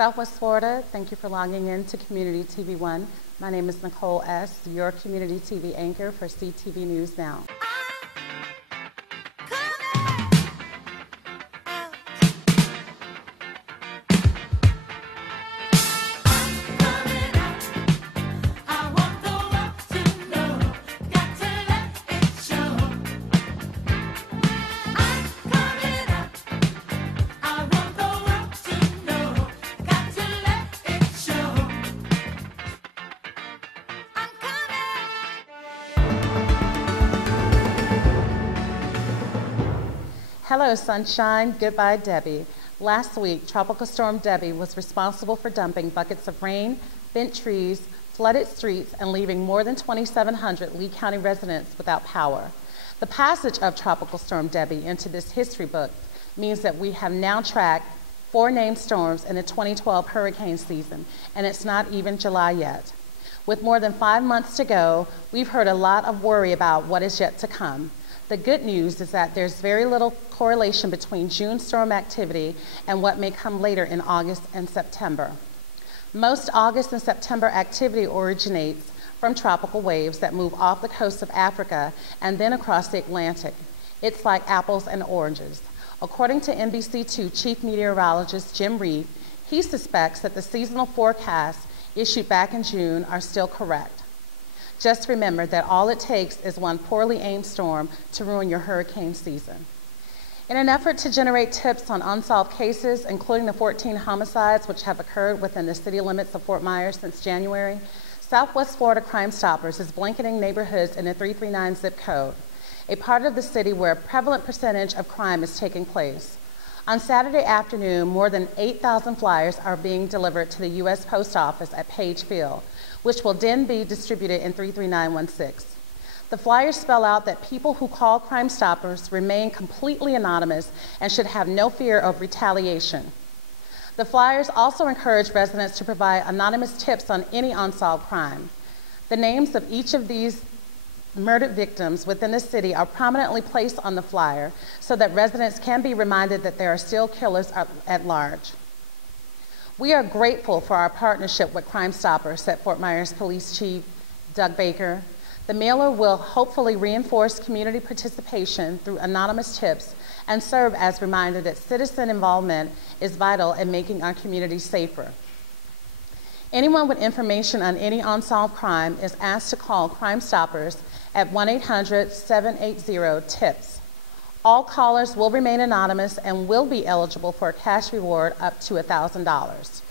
Southwest Florida, thank you for logging in to Community TV 1. My name is Nicole S, your Community TV anchor for CTV News Now. Hello, sunshine. Goodbye, Debbie. Last week, Tropical Storm Debbie was responsible for dumping buckets of rain, bent trees, flooded streets, and leaving more than 2,700 Lee County residents without power. The passage of Tropical Storm Debbie into this history book means that we have now tracked 4 named storms in the 2012 hurricane season, and it's not even July yet. With more than 5 months to go, we've heard a lot of worry about what is yet to come. The good news is that there's very little correlation between June storm activity and what may come later in August and September. Most August and September activity originates from tropical waves that move off the coast of Africa and then across the Atlantic. It's like apples and oranges. According to NBC2 Chief Meteorologist Jim Reed, he suspects that the seasonal forecasts issued back in June are still correct. Just remember that all it takes is one poorly aimed storm to ruin your hurricane season. In an effort to generate tips on unsolved cases, including the 14 homicides which have occurred within the city limits of Fort Myers since January, Southwest Florida Crime Stoppers is blanketing neighborhoods in the 339 zip code, a part of the city where a prevalent percentage of crime is taking place. On Saturday afternoon, more than 8,000 flyers are being delivered to the U.S. Post Office at Page Field, which will then be distributed in 33916. The flyers spell out that people who call Crime Stoppers remain completely anonymous and should have no fear of retaliation. The flyers also encourage residents to provide anonymous tips on any unsolved crime. The names of each of these murdered victims within the city are prominently placed on the flyer so that residents can be reminded that there are still killers at large. We are grateful for our partnership with Crime Stoppers, said Fort Myers Police Chief Doug Baker. The mailer will hopefully reinforce community participation through anonymous tips and serve as a reminder that citizen involvement is vital in making our community safer. Anyone with information on any unsolved crime is asked to call Crime Stoppers at 1-800-780-TIPS. All callers will remain anonymous and will be eligible for a cash reward up to $1,000.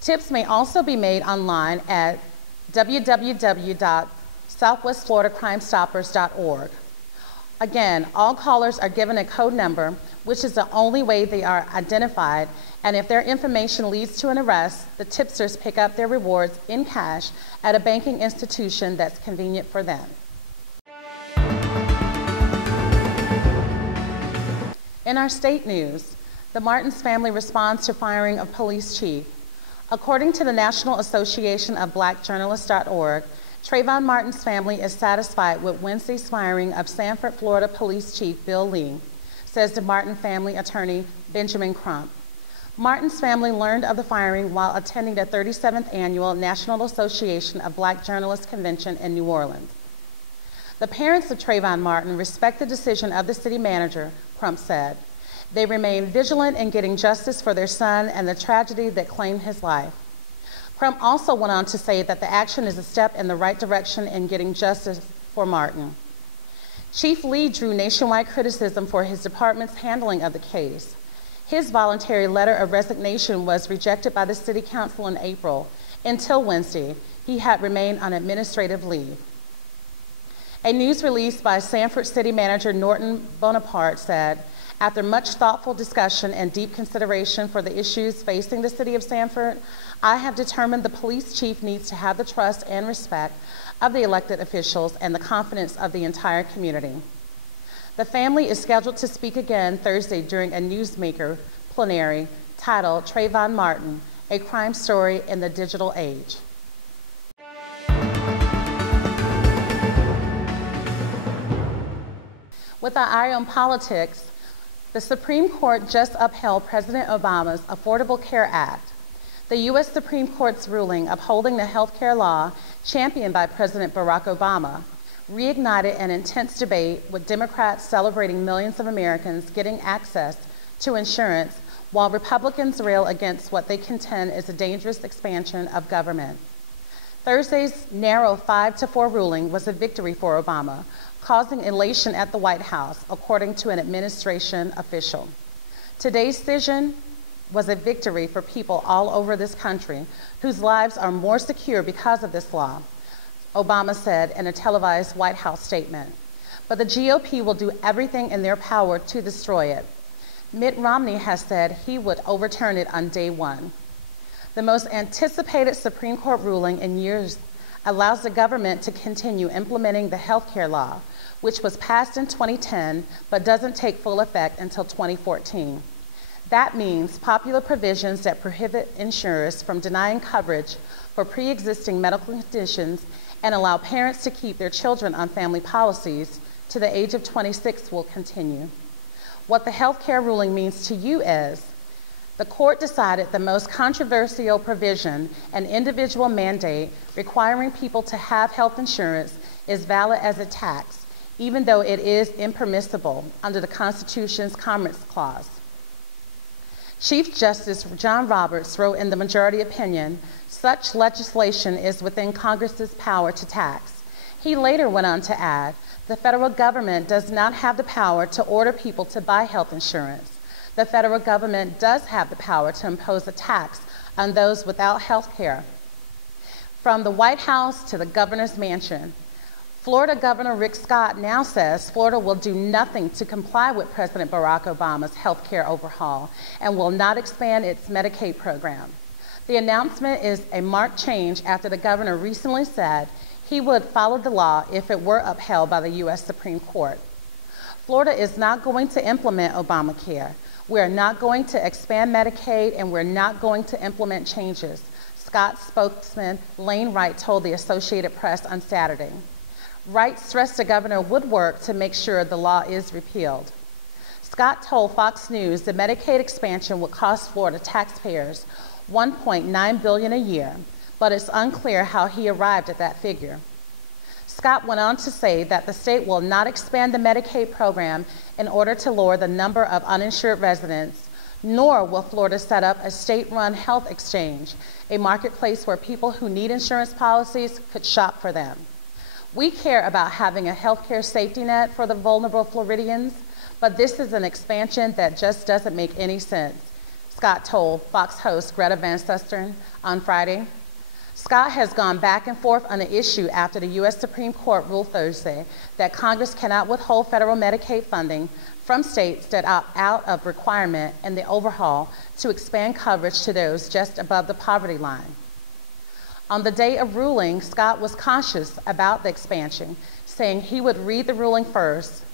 Tips may also be made online at www.southwestfloridacrimestoppers.org. Again, all callers are given a code number, which is the only way they are identified, and if their information leads to an arrest, the tipsters pick up their rewards in cash at a banking institution that's convenient for them. In our state news, the Martins family responds to firing of police chief. According to the National Association of Black Journalists.org, Trayvon Martin's family is satisfied with Wednesday's firing of Sanford, Florida Police Chief Bill Lee, says the Martin family attorney Benjamin Crump. Martin's family learned of the firing while attending the 37th Annual National Association of Black Journalists Convention in New Orleans. The parents of Trayvon Martin respect the decision of the city manager, Crump said. They remain vigilant in getting justice for their son and the tragedy that claimed his life. Crump also went on to say that the action is a step in the right direction in getting justice for Martin. Chief Lee drew nationwide criticism for his department's handling of the case. His voluntary letter of resignation was rejected by the City Council in April. Until Wednesday, he had remained on administrative leave. A news release by Sanford City Manager Norton Bonaparte said, after much thoughtful discussion and deep consideration for the issues facing the city of Sanford, I have determined the police chief needs to have the trust and respect of the elected officials and the confidence of the entire community. The family is scheduled to speak again Thursday during a newsmaker plenary titled Trayvon Martin, A Crime Story in the Digital Age. With our eye on politics, the Supreme Court just upheld President Obama's Affordable Care Act. The U.S. Supreme Court's ruling upholding the health care law championed by President Barack Obama reignited an intense debate, with Democrats celebrating millions of Americans getting access to insurance, while Republicans rail against what they contend is a dangerous expansion of government. Thursday's narrow 5-4 ruling was a victory for Obama, causing elation at the White House, according to an administration official. Today's decision was a victory for people all over this country whose lives are more secure because of this law, Obama said in a televised White House statement. But the GOP will do everything in their power to destroy it. Mitt Romney has said he would overturn it on day one. The most anticipated Supreme Court ruling in years allows the government to continue implementing the health care law, which was passed in 2010 but doesn't take full effect until 2014. That means popular provisions that prohibit insurers from denying coverage for pre-existing medical conditions and allow parents to keep their children on family policies to the age of 26 will continue. What the health care ruling means to you is, the court decided the most controversial provision, an individual mandate requiring people to have health insurance, is valid as a tax, even though it is impermissible under the Constitution's Commerce Clause. Chief Justice John Roberts wrote in the majority opinion, such legislation is within Congress's power to tax. He later went on to add, the federal government does not have the power to order people to buy health insurance. The federal government does have the power to impose a tax on those without health care. From the White House to the governor's mansion, Florida Governor Rick Scott now says Florida will do nothing to comply with President Barack Obama's health care overhaul and will not expand its Medicaid program. The announcement is a marked change after the governor recently said he would follow the law if it were upheld by the U.S. Supreme Court. Florida is not going to implement Obamacare. We're not going to expand Medicaid, and we're not going to implement changes, Scott's spokesman Lane Wright told the Associated Press on Saturday. Wright stressed the governor would work to make sure the law is repealed. Scott told Fox News the Medicaid expansion would cost Florida taxpayers $1.9 billion a year, but it's unclear how he arrived at that figure. Scott went on to say that the state will not expand the Medicaid program in order to lower the number of uninsured residents, nor will Florida set up a state-run health exchange, a marketplace where people who need insurance policies could shop for them. We care about having a healthcare safety net for the vulnerable Floridians, but this is an expansion that just doesn't make any sense, Scott told Fox host Greta Van Susteren on Friday. Scott has gone back and forth on the issue after the U.S. Supreme Court ruled Thursday that Congress cannot withhold federal Medicaid funding from states that opt out of requirement in the overhaul to expand coverage to those just above the poverty line. On the day of ruling, Scott was cautious about the expansion, saying he would read the ruling first.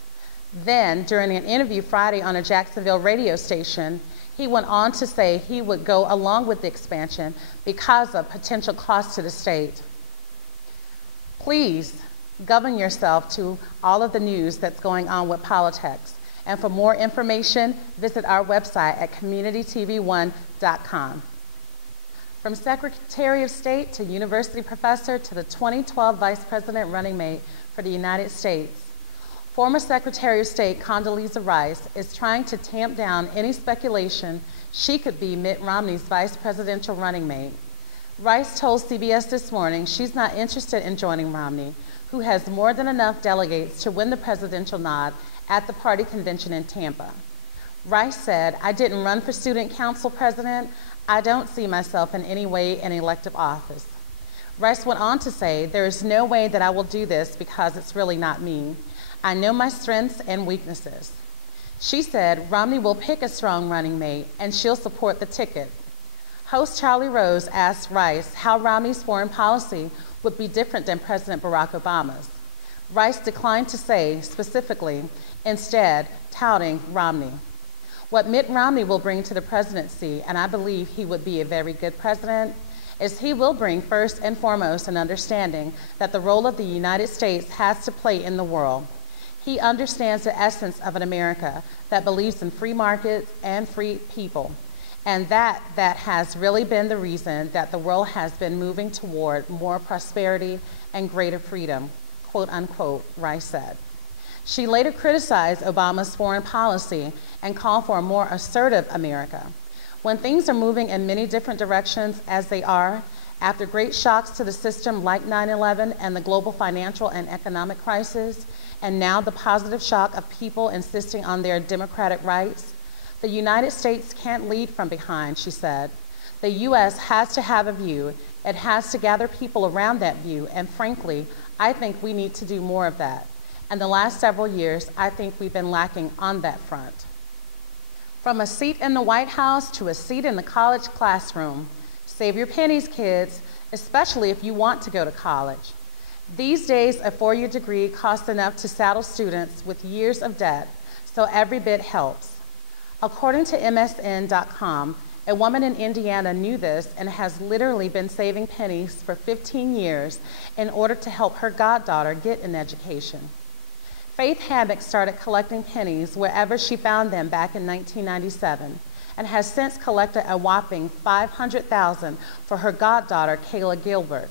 Then, during an interview Friday on a Jacksonville radio station, he went on to say he would go along with the expansion because of potential costs to the state. Please govern yourself to all of the news that's going on with politics. And for more information, visit our website at communitytv1.com. From Secretary of State to university professor to the 2012 Vice President running mate for the United States, former Secretary of State Condoleezza Rice is trying to tamp down any speculation she could be Mitt Romney's vice presidential running mate. Rice told CBS this morning she's not interested in joining Romney, who has more than enough delegates to win the presidential nod at the party convention in Tampa. Rice said, "I didn't run for student council president. I don't see myself in any way in elective office." Rice went on to say, "There is no way that I will do this because it's really not me. I know my strengths and weaknesses." She said Romney will pick a strong running mate and she'll support the ticket. Host Charlie Rose asked Rice how Romney's foreign policy would be different than President Barack Obama's. Rice declined to say specifically, instead touting Romney. What Mitt Romney will bring to the presidency, and I believe he would be a very good president, is he will bring first and foremost an understanding that the role of the United States has to play in the world. He understands the essence of an America that believes in free markets and free people, And that has really been the reason that the world has been moving toward more prosperity and greater freedom, quote unquote, Rice said. She later criticized Obama's foreign policy and called for a more assertive America. When things are moving in many different directions as they are, after great shocks to the system like 9/11 and the global financial and economic crisis, and now the positive shock of people insisting on their democratic rights, the United States can't lead from behind, she said. The U.S. has to have a view. It has to gather people around that view, and frankly, I think we need to do more of that. And the last several years, I think we've been lacking on that front. From a seat in the White House to a seat in the college classroom, save your pennies, kids, especially if you want to go to college. These days, a four-year degree costs enough to saddle students with years of debt, so every bit helps. According to MSN.com, a woman in Indiana knew this and has literally been saving pennies for 15 years in order to help her goddaughter get an education. Faith Hammock started collecting pennies wherever she found them back in 1997 and has since collected a whopping $500,000 for her goddaughter, Kayla Gilbert.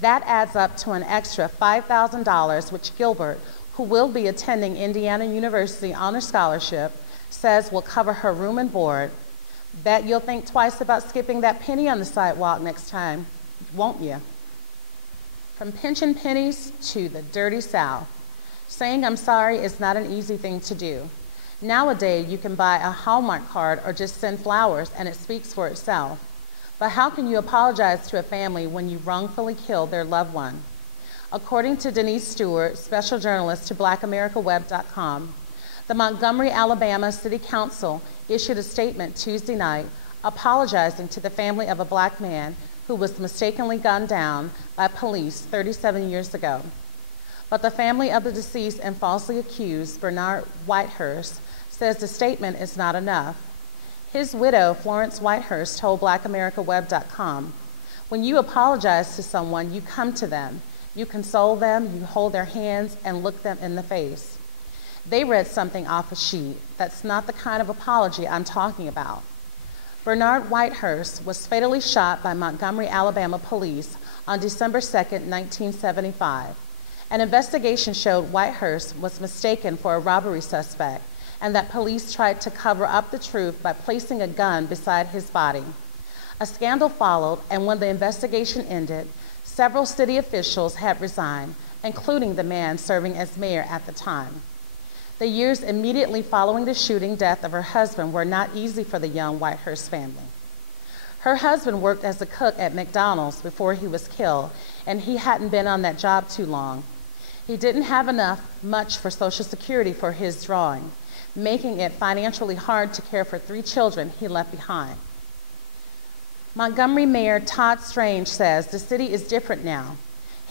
That adds up to an extra $5,000, which Gilbert, who will be attending Indiana University on a scholarship, says will cover her room and board. Bet you'll think twice about skipping that penny on the sidewalk next time, won't you? From pension pennies to the dirty South. Saying I'm sorry is not an easy thing to do. Nowadays, you can buy a Hallmark card or just send flowers and it speaks for itself. But how can you apologize to a family when you wrongfully killed their loved one? According to Denise Stewart, special journalist to BlackAmericaWeb.com, the Montgomery, Alabama City Council issued a statement Tuesday night apologizing to the family of a black man who was mistakenly gunned down by police 37 years ago. But the family of the deceased and falsely accused, Bernard Whitehurst, says the statement is not enough. His widow, Florence Whitehurst, told BlackAmericaWeb.com, when you apologize to someone, you come to them, you console them, you hold their hands, and look them in the face. They read something off a sheet. That's not the kind of apology I'm talking about. Bernard Whitehurst was fatally shot by Montgomery, Alabama police on December 2, 1975. An investigation showed Whitehurst was mistaken for a robbery suspect and that police tried to cover up the truth by placing a gun beside his body. A scandal followed, and when the investigation ended, several city officials had resigned, including the man serving as mayor at the time. The years immediately following the shooting death of her husband were not easy for the young Whitehurst family. Her husband worked as a cook at McDonald's before he was killed, and he hadn't been on that job too long. He didn't have much for Social Security for his drawing, making it financially hard to care for 3 children he left behind. Montgomery Mayor Todd Strange says the city is different now.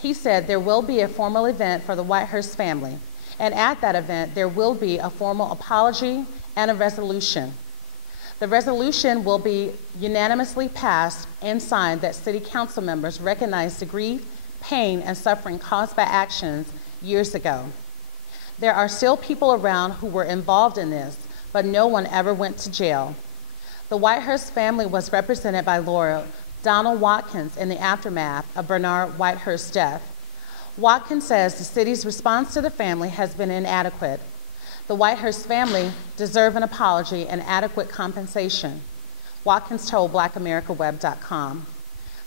He said there will be a formal event for the Whitehurst family, and at that event there will be a formal apology and a resolution. The resolution will be unanimously passed and signed that city council members recognize the grief, pain, and suffering caused by actions years ago. There are still people around who were involved in this, but no one ever went to jail. The Whitehurst family was represented by lawyer Donald Watkins in the aftermath of Bernard Whitehurst's death. Watkins says the city's response to the family has been inadequate. The Whitehurst family deserve an apology and adequate compensation, Watkins told BlackAmericaWeb.com.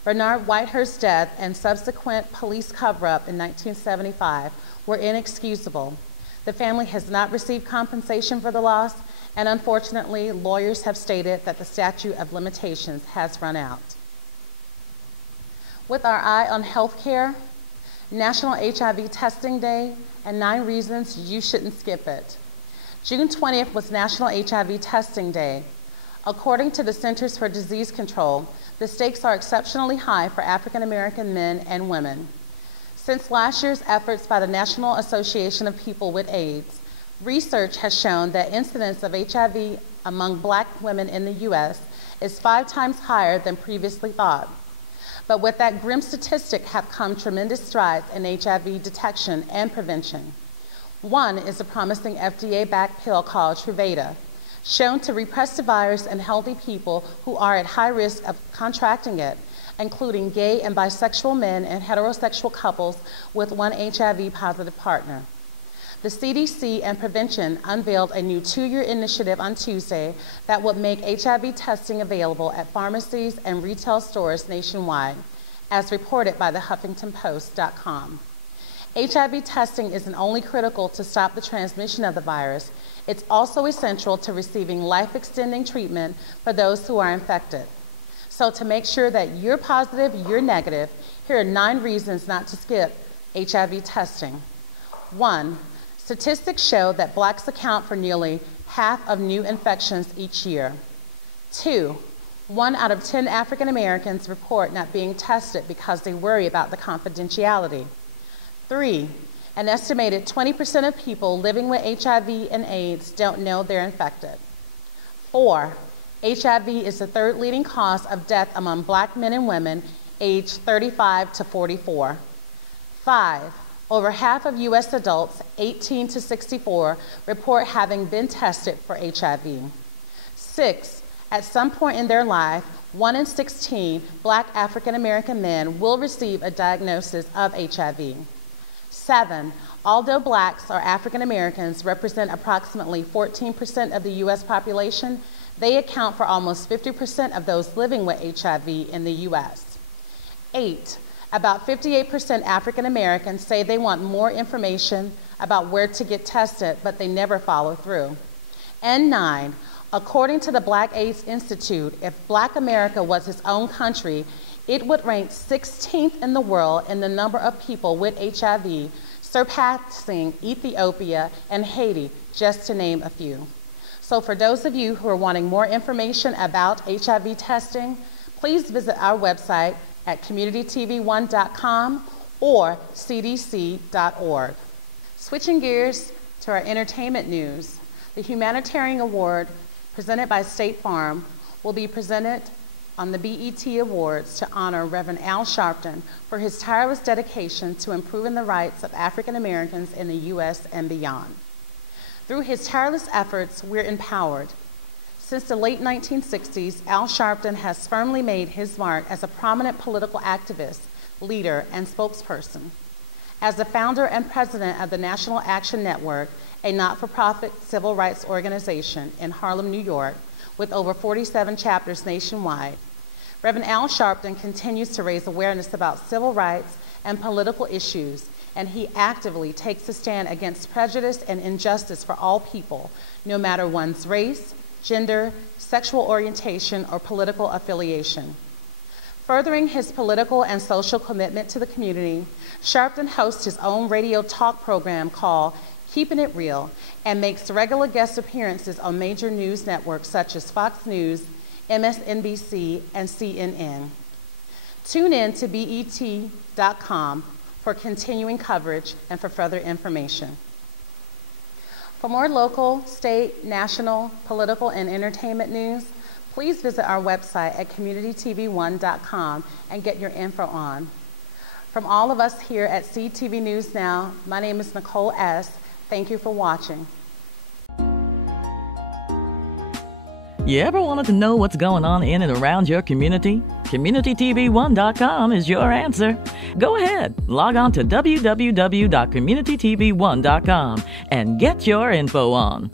Bernard Whitehurst's death and subsequent police cover-up in 1975 were inexcusable. The family has not received compensation for the loss, and unfortunately, lawyers have stated that the statute of limitations has run out. With our eye on health care, National HIV Testing Day, and 9 reasons you shouldn't skip it. June 20th was National HIV Testing Day. According to the Centers for Disease Control, the stakes are exceptionally high for African American men and women. Since last year's efforts by the National Association of People with AIDS, research has shown that incidence of HIV among Black women in the U.S. is 5 times higher than previously thought. But with that grim statistic have come tremendous strides in HIV detection and prevention. One is a promising FDA-backed pill called Truvada. shown to repress the virus in healthy people who are at high risk of contracting it, including gay and bisexual men and heterosexual couples with one HIV-positive partner. The CDC and Prevention unveiled a new 2-year initiative on Tuesday that would make HIV testing available at pharmacies and retail stores nationwide, as reported by the HuffingtonPost.com. HIV testing isn't only critical to stop the transmission of the virus, it's also essential to receiving life-extending treatment for those who are infected. So to make sure that you're positive, you're negative, here are 9 reasons not to skip HIV testing. 1, statistics show that Blacks account for nearly half of new infections each year. 2, 1 out of 10 African Americans report not being tested because they worry about the confidentiality. 3, an estimated 20% of people living with HIV and AIDS don't know they're infected. 4, HIV is the 3rd leading cause of death among Black men and women aged 35 to 44. 5, over half of U.S. adults 18 to 64 report having been tested for HIV. 6, at some point in their life, 1 in 16 Black African American men will receive a diagnosis of HIV. 7, although Blacks or African Americans represent approximately 14% of the U.S. population, they account for almost 50% of those living with HIV in the U.S. 8, about 58% African Americans say they want more information about where to get tested, but they never follow through. And 9, according to the Black AIDS Institute, if Black America was its own country, it would rank 16th in the world in the number of people with HIV, surpassing Ethiopia and Haiti, just to name a few. So for those of you who are wanting more information about HIV testing, please visit our website at communitytv1.com or cdc.org. Switching gears to our entertainment news, the Humanitarian Award presented by State Farm will be presented on the BET Awards to honor Reverend Al Sharpton for his tireless dedication to improving the rights of African Americans in the U.S. and beyond. Through his tireless efforts, we're empowered. Since the late 1960s, Al Sharpton has firmly made his mark as a prominent political activist, leader, and spokesperson. As the founder and president of the National Action Network, a not-for-profit civil rights organization in Harlem, New York, with over 47 chapters nationwide, Reverend Al Sharpton continues to raise awareness about civil rights and political issues, and he actively takes a stand against prejudice and injustice for all people, no matter one's race, gender, sexual orientation, or political affiliation. Furthering his political and social commitment to the community, Sharpton hosts his own radio talk program called Keeping It Real, and makes regular guest appearances on major news networks such as Fox News, MSNBC, and CNN. Tune in to BET.com for continuing coverage and for further information. For more local, state, national, political, and entertainment news, please visit our website at communitytv1.com and get your info on. From all of us here at CTV News Now, my name is Nicole S. Thank you for watching. You ever wanted to know what's going on in and around your community? CommunityTV1.com is your answer. Go ahead, log on to www.communitytv1.com and get your info on.